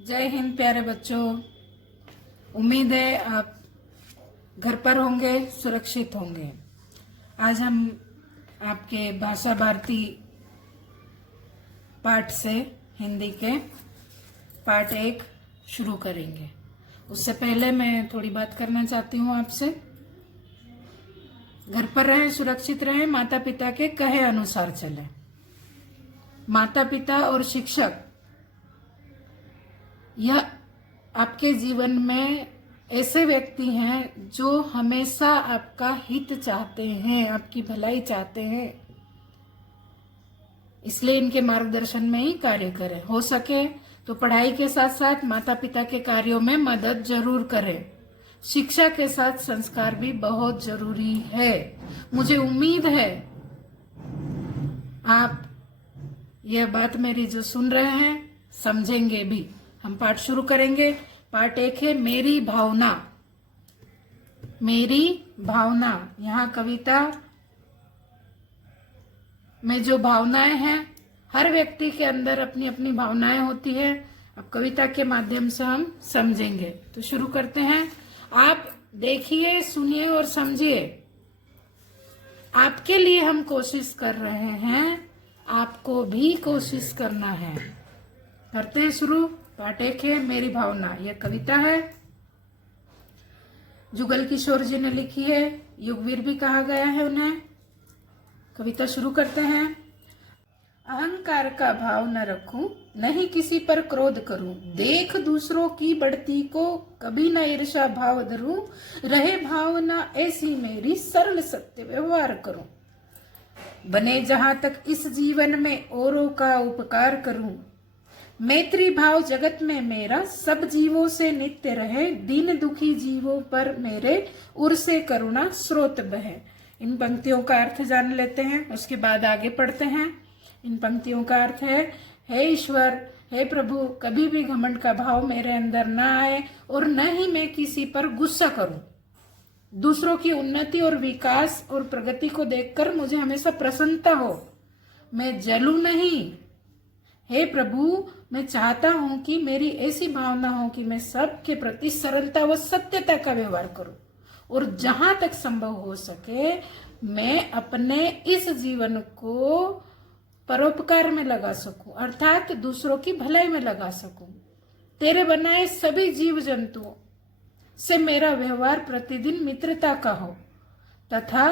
जय हिंद प्यारे बच्चों। उम्मीद है आप घर पर होंगे, सुरक्षित होंगे। आज हम आपके भाषा भारती पाठ से हिंदी के पाठ 1 शुरू करेंगे। उससे पहले मैं थोड़ी बात करना चाहती हूँ आपसे। घर पर रहें, सुरक्षित रहें, माता पिता के कहे अनुसार चलें। माता पिता और शिक्षक यह आपके जीवन में ऐसे व्यक्ति हैं जो हमेशा आपका हित चाहते हैं, आपकी भलाई चाहते हैं। इसलिए इनके मार्गदर्शन में ही कार्य करें। हो सके तो पढ़ाई के साथ साथ माता पिता के कार्यों में मदद जरूर करें। शिक्षा के साथ संस्कार भी बहुत जरूरी है। मुझे उम्मीद है आप यह बात मेरी जो सुन रहे हैं समझेंगे भी। हम पाठ शुरू करेंगे। पाठ 1 है मेरी भावना। मेरी भावना। यहाँ कविता में जो भावनाएं हैं, हर व्यक्ति के अंदर अपनी अपनी भावनाएं होती है। अब कविता के माध्यम से हम समझेंगे। तो शुरू करते हैं। आप देखिए, सुनिए और समझिए। आपके लिए हम कोशिश कर रहे हैं, आपको भी कोशिश करना है। करते हैं शुरू। पाठ 1 है मेरी भावना। यह कविता है, जुगल किशोर जी ने लिखी है। युगवीर भी कहा गया है उन्हें। कविता शुरू करते हैं। अहंकार का भाव न रखूं, नहीं किसी पर क्रोध करूं, देख दूसरों की बढ़ती को कभी न ईर्ष्या भाव धरूं, रहे भावना ऐसी मेरी सरल सत्य व्यवहार करूं, बने जहां तक इस जीवन में औरों का उपकार करूं, मैत्री भाव जगत में मेरा सब जीवों से नित्य रहे, दीन दुखी जीवों पर मेरे उर से करुणा स्रोत बहे। इन पंक्तियों का अर्थ जान लेते हैं, उसके बाद आगे पढ़ते हैं। इन पंक्तियों का अर्थ है, हे ईश्वर, हे प्रभु, कभी भी घमंड का भाव मेरे अंदर न आए और न ही मैं किसी पर गुस्सा करूं। दूसरों की उन्नति और विकास और प्रगति को देखकर मुझे हमेशा प्रसन्नता हो। मैं जलूं नहीं। हे प्रभु, मैं चाहता हूं कि मेरी ऐसी भावना हो कि मैं सबके प्रति सरलता व सत्यता का व्यवहार करूं और जहां तक संभव हो सके मैं अपने इस जीवन को परोपकार में लगा सकूं, अर्थात दूसरों की भलाई में लगा सकूं। तेरे बनाए सभी जीव जंतुओं से मेरा व्यवहार प्रतिदिन मित्रता का हो तथा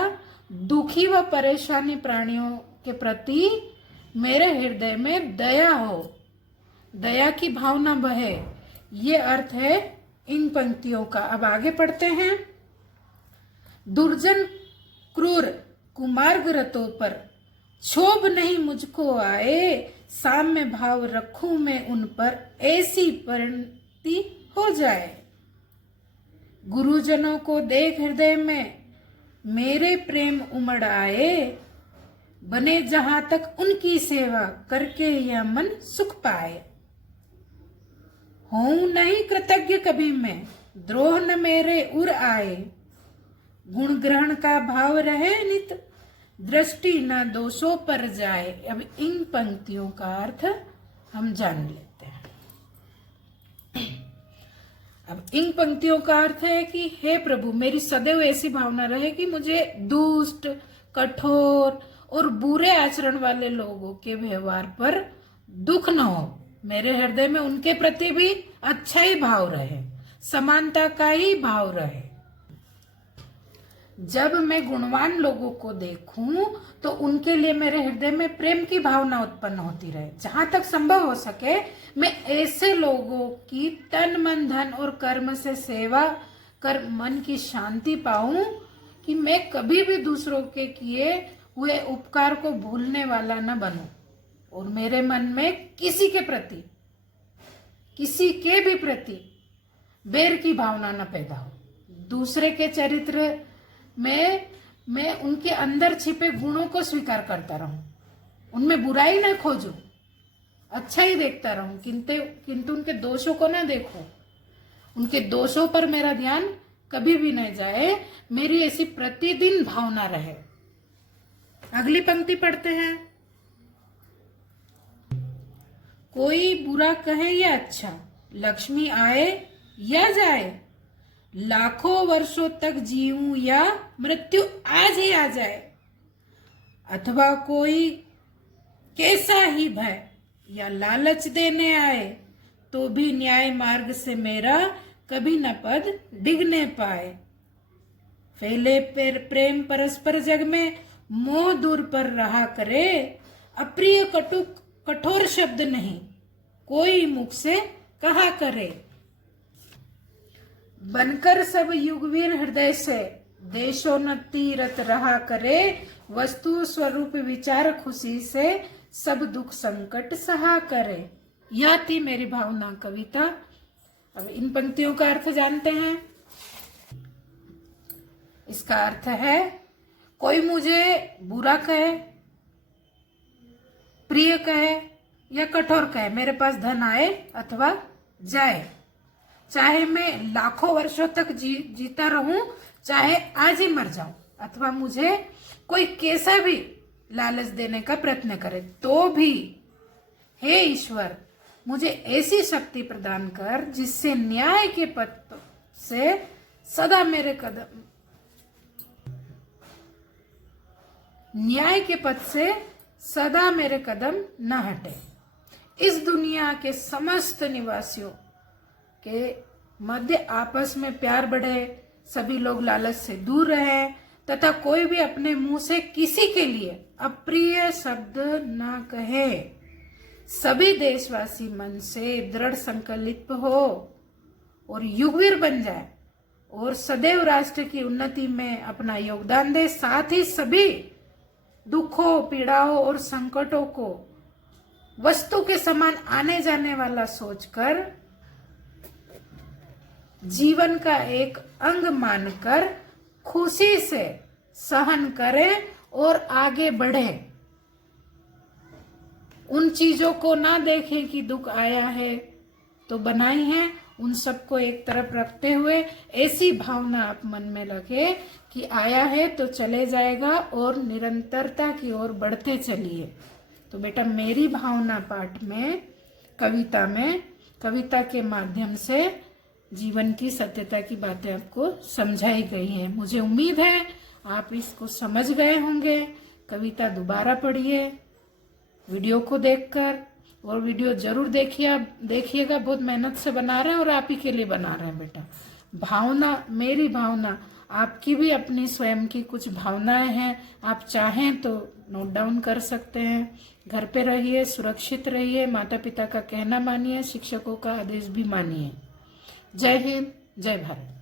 दुखी व परेशानी प्राणियों के प्रति मेरे हृदय में दया हो, दया की भावना बहे। ये अर्थ है इन पंक्तियों का। अब आगे पढ़ते हैं। दुर्जन क्रूर कुमार्ग रतों पर क्षोभ नहीं मुझको आए, साम्य भाव रखूं मैं उन पर, ऐसी परिणति हो जाए। गुरुजनों को देख हृदय में मेरे प्रेम उमड़ आए, बने जहां तक उनकी सेवा करके यह मन सुख पाए। हूं नहीं कृतज्ञ कभी मैं, द्रोह न मेरे उर आए, गुण ग्रहण का भाव रहे नित, दृष्टि न दोषों पर जाए। अब इन पंक्तियों का अर्थ हम जान लेते हैं। अब इन पंक्तियों का अर्थ है कि हे प्रभु, मेरी सदैव ऐसी भावना रहे कि मुझे दुष्ट, कठोर और बुरे आचरण वाले लोगों के व्यवहार पर दुख न हो। मेरे हृदय में उनके प्रति भी अच्छा ही भाव रहे, समानता का ही भाव रहे। जब मैं गुणवान लोगों को देखूं तो उनके लिए मेरे हृदय में प्रेम की भावना उत्पन्न होती रहे। जहां तक संभव हो सके मैं ऐसे लोगों की तन मन धन और कर्म से सेवा कर मन की शांति पाऊं कि मैं कभी भी दूसरों के किए हुए उपकार को भूलने वाला न बनूं और मेरे मन में किसी के प्रति, किसी के भी प्रति बैर की भावना न पैदा हो। दूसरे के चरित्र में मैं उनके अंदर छिपे गुणों को स्वीकार करता रहूं, उनमें बुराई न खोजूं, अच्छा ही देखता रहूं, किंतु उनके दोषों को न देखूं, उनके दोषों पर मेरा ध्यान कभी भी न जाए। मेरी ऐसी प्रतिदिन भावना रहे। अगली पंक्ति पढ़ते हैं। कोई बुरा कहे या अच्छा, लक्ष्मी आए या जाए, लाखों वर्षों तक जीऊं या मृत्यु आज ही आ जाए, अथवा कोई कैसा ही भय या लालच देने आए, तो भी न्याय मार्ग से मेरा कभी न पद डिगने पाए। फैले प्रेम परस्पर जग में, मोह दूर पर रहा करे, अप्रिय कटुक कठोर शब्द नहीं, कोई मुख से कहा करे। बनकर सब युगवीर हृदय से, देशोन्नति रत रहा करे, वस्तु स्वरूप विचार खुशी से, सब दुख संकट सहा करे। यह थी मेरी भावना कविता। अब इन पंक्तियों का अर्थ जानते हैं। इसका अर्थ है, कोई मुझे बुरा कहे, प्रिय कहे या कठोर कहे, मेरे पास धन आए अथवा जाए, चाहे मैं लाखों वर्षों तक जीता रहूं, चाहे आज ही मर जाऊं, अथवा मुझे कोई कैसा भी लालच देने का प्रयत्न करे, तो भी हे ईश्वर मुझे ऐसी शक्ति प्रदान कर जिससे न्याय के पथ से सदा मेरे कदम, न्याय के पथ से सदा मेरे कदम न हटे। इस दुनिया के समस्त निवासियों के मध्य आपस में प्यार बढ़े, सभी लोग लालच से दूर रहे, तथा कोई भी अपने मुंह से किसी के लिए अप्रिय शब्द न कहे। सभी देशवासी मन से दृढ़ संकल्प हो और युगवीर बन जाए और सदैव राष्ट्र की उन्नति में अपना योगदान दे। साथ ही सभी दुखों, पीड़ाओं और संकटों को वस्तु के समान आने जाने वाला सोचकर जीवन का एक अंग मानकर खुशी से सहन करें और आगे बढ़े। उन चीजों को ना देखें कि दुख आया है तो बनाई है, उन सबको एक तरफ रखते हुए ऐसी भावना आप मन में रखें कि आया है तो चले जाएगा और निरंतरता की ओर बढ़ते चलिए। तो बेटा मेरी भावना पाठ में, कविता के माध्यम से जीवन की सत्यता की बातें आपको समझाई गई हैं। मुझे उम्मीद है आप इसको समझ गए होंगे। कविता दोबारा पढ़िए वीडियो को देखकर, और वीडियो जरूर देखिएगा। बहुत मेहनत से बना रहे हैं और आप ही के लिए बना रहे हैं बेटा। भावना, मेरी भावना, आपकी भी अपनी स्वयं की कुछ भावनाएं हैं, आप चाहें तो नोट डाउन कर सकते हैं। घर पे रहिए, सुरक्षित रहिए, माता पिता का कहना मानिए, शिक्षकों का आदेश भी मानिए। जय हिंद, जय भारत।